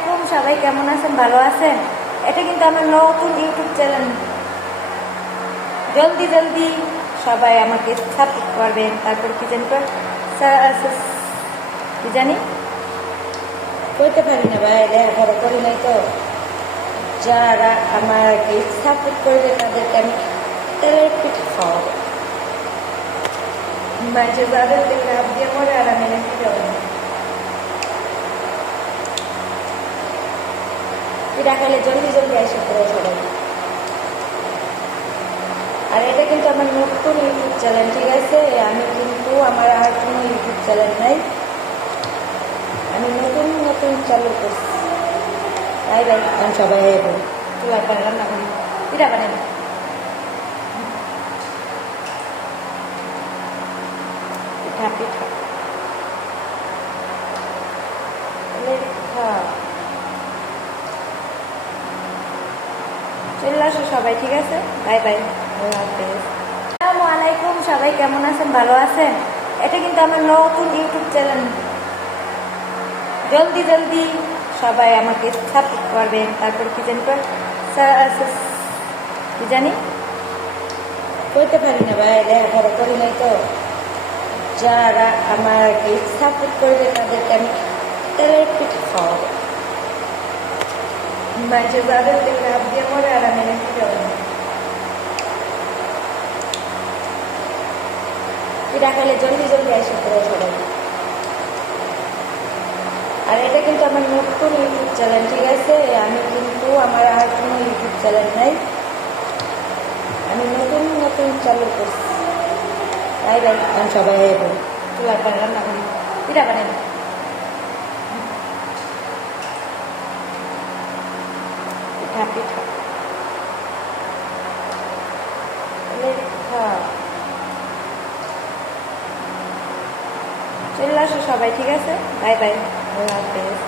আলাইকুম, সবাই কেমন আছেন? ভালো আছেন? এটা কিন্তু আমার নতুন ইউটিউব চ্যানেল। জলদি জলদি সবাই আমাকে সাপোর্ট করবেন। তারপর কি জানি কি জানি করতে পারি না ভাই, লেখাপড়া করি নাই তো। যারা আমাকে সাপোর্ট করবে তাদেরকে আমি তেলের পিঠা খাওয়াবো। মাঝে যাদের দেখে আপনি মরে আর আমি নাকি যাবো পিঠা খাইলে জলদি জলদি আসে পড়ে সবাই। আর এটা কিন্তু আমার নতুন ইউটিউব চ্যানেল, ঠিক আছে? আমি কিন্তু আমার আর কোনো ইউটিউব চ্যানেল নাই, আমি নতুন নতুন চালু করছি। তাই ভাই আমি সবাই চুলার পানি রান্না করি, পিঠা বানাই পিঠা পিঠা পিঠা। চলে আসো সবাই, ঠিক আছে? বাই বাই, আল্লাহ হাফেজ। আসসালামু আলাইকুম, সবাই কেমন আছেন? ভালো আছেন? এটা কিন্তু আমার নতুন ইউটিউব চ্যানেল। জলদি জলদি সবাই আমাকে সাপোর্ট করবেন। তারপর কি জানি করতে পারি না ভাই, লেখাপড়া করি নাই তো। যারা আমাকে সাপোর্ট করবে তাদেরকে আমি তেলের পিঠা খাওয়াবো। মাঝে যাদের দেখে আপনি মরে আর আমি নাকি যাবো পিঠা খাইলে জলদি জলদি আসে পড়ে সবাই। আর এটা কিন্তু আমার নতুন ইউটিউব চ্যানেল, ঠিক আছে? আমি কিন্তু আমার আর কোনো ইউটিউব চ্যানেল নাই, আমি নতুন নতুন চালু করছি। তাই ভাই আমি সবাই চুলার পানি রান্না করি, পিঠা বানাই পিঠা পিঠা পিঠা। চলে আসো সবাই, ঠিক আছে? বাই বাই, আল্লাহ হাফেজ।